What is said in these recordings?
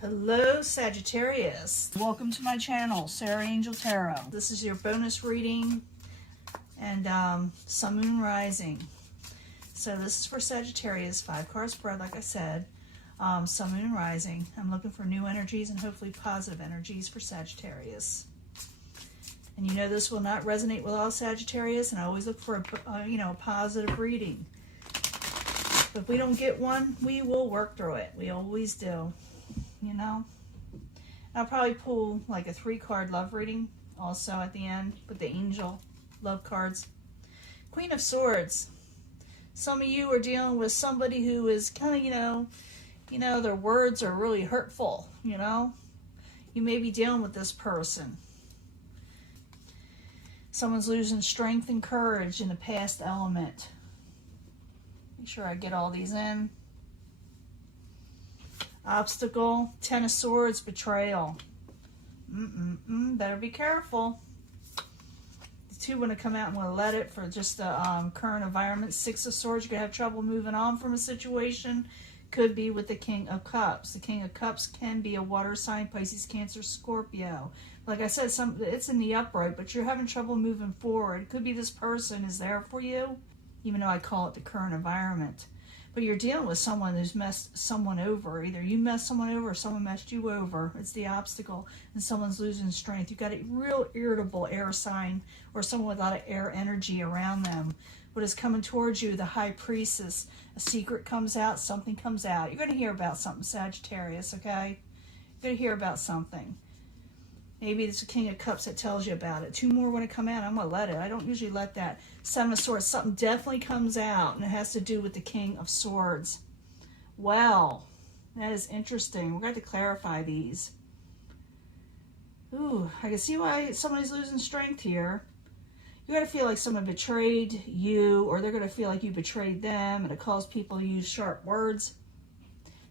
Hello Sagittarius. Welcome to my channel, Sarah Angel Tarot. This is your bonus reading and Sun, Moon, Rising. So this is for Sagittarius, 5 card spread like I said. Sun, Moon, Rising. I'm looking for new energies and hopefully positive energies for Sagittarius. And you know this will not resonate with all Sagittarius, and I always look for a positive reading. If we don't get one, we will work through it. We always do. You know, I'll probably pull like a 3-card love reading also at the end with the angel love cards. Queen of Swords. Some of you are dealing with somebody who is kind of, their words are really hurtful, you know. You may be dealing with this person. Someone's losing strength and courage in the past element. Make sure I get all these in. Obstacle, 10 of Swords, betrayal. Better be careful. The 2 want to come out and want to let it for just the current environment. 6 of Swords, you're going to have trouble moving on from a situation. Could be with the King of Cups. The King of Cups can be a water sign, Pisces, Cancer, Scorpio. Like I said, it's in the upright, but you're having trouble moving forward. It could be this person is there for you, even though I call it the current environment. But you're dealing with someone who's messed someone over. Either you messed someone over or someone messed you over. It's the obstacle. And someone's losing strength. You've got a real irritable air sign or someone with a lot of air energy around them. What is coming towards you, the High Priestess. A secret comes out, something comes out. You're going to hear about something, Sagittarius, okay? You're going to hear about something. Maybe it's the King of Cups that tells you about it. 2 more want to come out. I'm going to let it. I don't usually let that. 7 of Swords. Something definitely comes out, and it has to do with the King of Swords. Well, that is interesting. We're going to clarify these. Ooh, I can see why somebody's losing strength here. You're going to feel like someone betrayed you, or they're going to feel like you betrayed them, and it calls people to use sharp words.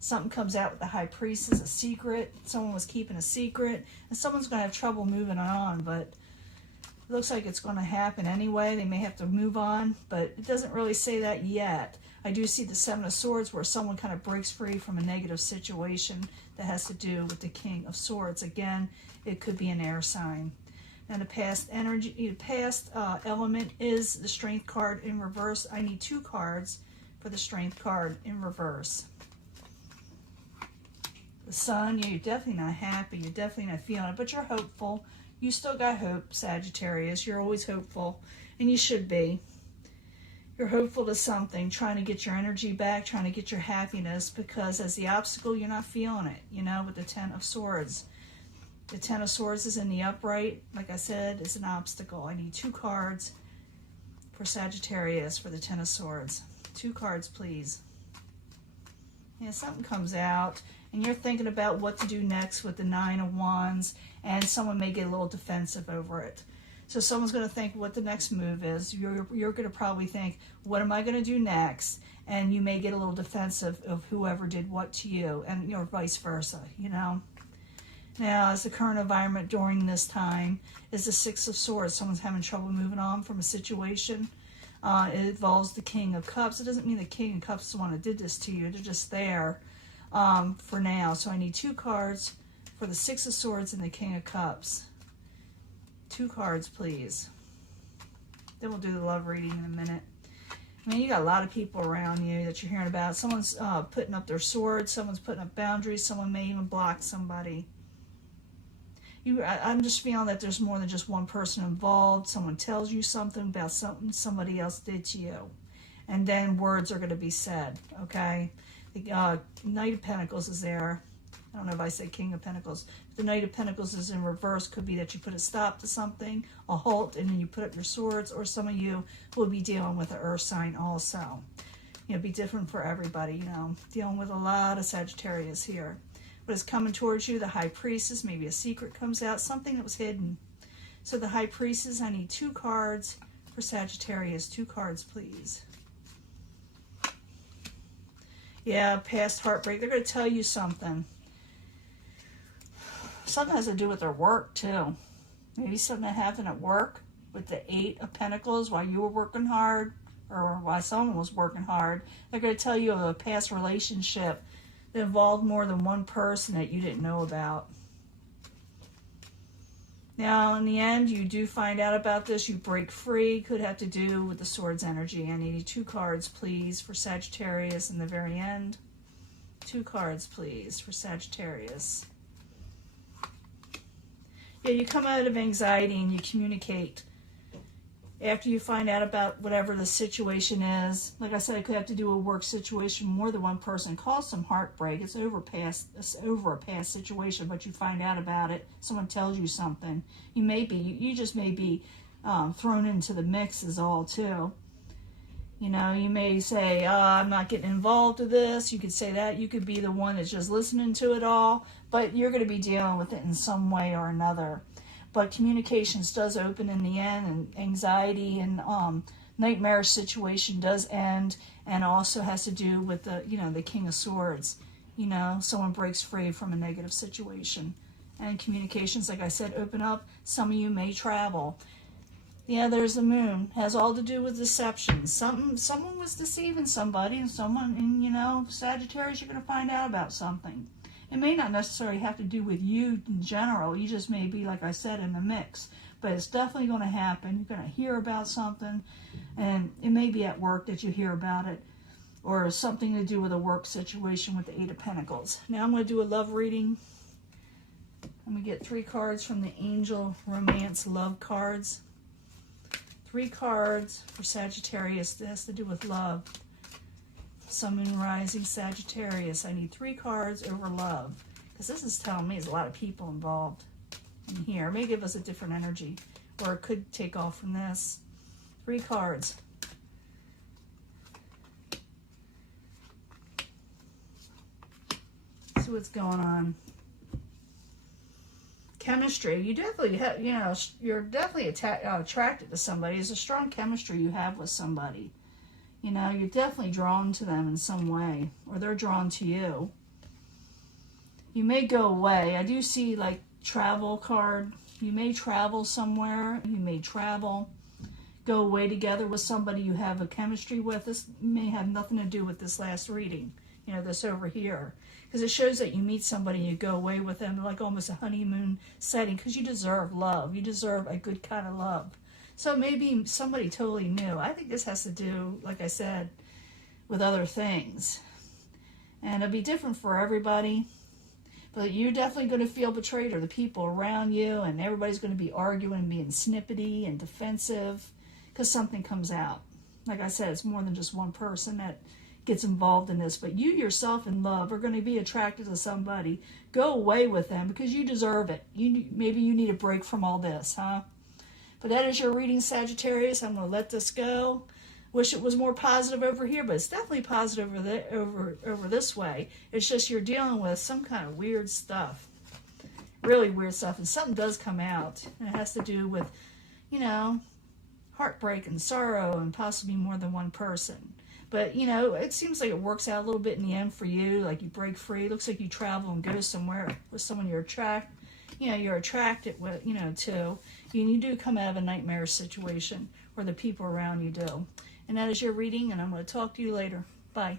Something comes out with the High Priestess, a secret. Someone was keeping a secret. And someone's going to have trouble moving on, but it looks like it's going to happen anyway. They may have to move on, but it doesn't really say that yet. I do see the 7 of Swords where someone kind of breaks free from a negative situation that has to do with the King of Swords. Again, it could be an air sign. And the past energy, element is the Strength card in reverse. I need 2 cards for the Strength card in reverse. The Sun, you're definitely not happy. You're definitely not feeling it, but you're hopeful. You still got hope, Sagittarius. You're always hopeful, and you should be. You're hopeful to something, trying to get your energy back, trying to get your happiness, because as the obstacle, you're not feeling it, you know, with the 10 of Swords. The 10 of Swords is in the upright. Like I said, it's an obstacle. I need 2 cards for Sagittarius for the 10 of Swords. 2 cards, please. Yeah, something comes out, and you're thinking about what to do next with the 9 of Wands, and someone may get a little defensive over it. So someone's going to think what the next move is. You're going to probably think, what am I going to do next? And you may get a little defensive of whoever did what to you, and vice versa, you know. Now, as the current environment during this time is the 6 of Swords. Someone's having trouble moving on from a situation. It involves the King of Cups. It doesn't mean the King of Cups is the one that did this to you. They're just there for now. So I need 2 cards for the 6 of Swords and the King of Cups. 2 cards, please. Then we'll do the love reading in a minute. I mean, you got a lot of people around you that you're hearing about. Someone's putting up their swords. Someone's putting up boundaries. Someone may even block somebody. I'm just feeling that there's more than just one person involved. Someone tells you something about something somebody else did to you. And then words are going to be said, okay? The Knight of Pentacles is there. I don't know if I said King of Pentacles. The Knight of Pentacles is in reverse. Could be that you put a stop to something, a halt, and then you put up your swords. Or some of you will be dealing with an earth sign also. Be different for everybody, Dealing with a lot of Sagittarius here. What is coming towards you, the High Priestess, maybe a secret comes out, something that was hidden. So the High Priestess, I need 2 cards for Sagittarius. 2 cards, please. Yeah, past heartbreak. They're going to tell you something. Something has to do with their work, too. Maybe something that happened at work with the 8 of Pentacles while you were working hard, or while someone was working hard. They're going to tell you of a past relationship that involved more than one person that you didn't know about. Now, in the end, you do find out about this. You break free. Could have to do with the Swords energy. I need 2 cards, please, for Sagittarius in the very end. 2 cards, please, for Sagittarius. Yeah, you come out of anxiety and you communicate. After you find out about whatever the situation is, like I said, it could have to do with a work situation, more than one person, cause some heartbreak. It's over a past situation, but you find out about it. Someone tells you something. You just may be thrown into the mix is all too. You know, you may say, I'm not getting involved with this. You could say that. You could be the one that's just listening to it all, but you're going to be dealing with it in some way or another. But communications does open in the end, and anxiety and nightmare situation does end, and also has to do with the, the King of Swords. You know, someone breaks free from a negative situation. And communications, like I said, open up. Some of you may travel. Yeah, there's the moon. Has all to do with deception. Someone was deceiving somebody, and Sagittarius, you're going to find out about something. It may not necessarily have to do with you in general. You just may be, like I said, in the mix. But it's definitely going to happen. You're going to hear about something, and it may be at work that you hear about it, or something to do with a work situation with the 8 of Pentacles. Now I'm going to do a love reading. I'm going to get 3 cards from the Angel Romance Love cards. 3 cards for Sagittarius. That has to do with love. Sun, Moon, Rising, Sagittarius. I need 3 cards over love, because this is telling me there's a lot of people involved in here. It may give us a different energy, or it could take off from this. 3 cards. See what's going on. Chemistry. You definitely have, you're definitely attracted to somebody. There's a strong chemistry you have with somebody. You're definitely drawn to them in some way, or they're drawn to you. You may go away. I do see, like, travel card. You may travel somewhere. You may go away together with somebody you have a chemistry with. This may have nothing to do with this last reading, this over here. Because it shows that you meet somebody, you go away with them, like almost a honeymoon setting, because you deserve love. You deserve a good kind of love. So maybe somebody totally new. I think this has to do, like I said, with other things. And it'll be different for everybody. But you're definitely going to feel betrayed, or the people around you, and everybody's going to be arguing and being snippety and defensive because something comes out. Like I said, it's more than just one person that gets involved in this. But you yourself in love are going to be attracted to somebody. Go away with them because you deserve it. Maybe you need a break from all this, huh? But that is your reading, Sagittarius. I'm going to let this go. Wish it was more positive over here, but it's definitely positive over this way. It's just you're dealing with some kind of weird stuff. Really weird stuff. And something does come out. And it has to do with, heartbreak and sorrow, and possibly more than one person. But, it seems like it works out a little bit in the end for you. Like you break free. It looks like you travel and go somewhere with someone you're attracted with, to. You do come out of a nightmare situation, or the people around you do. And that is your reading, and I'm going to talk to you later. Bye.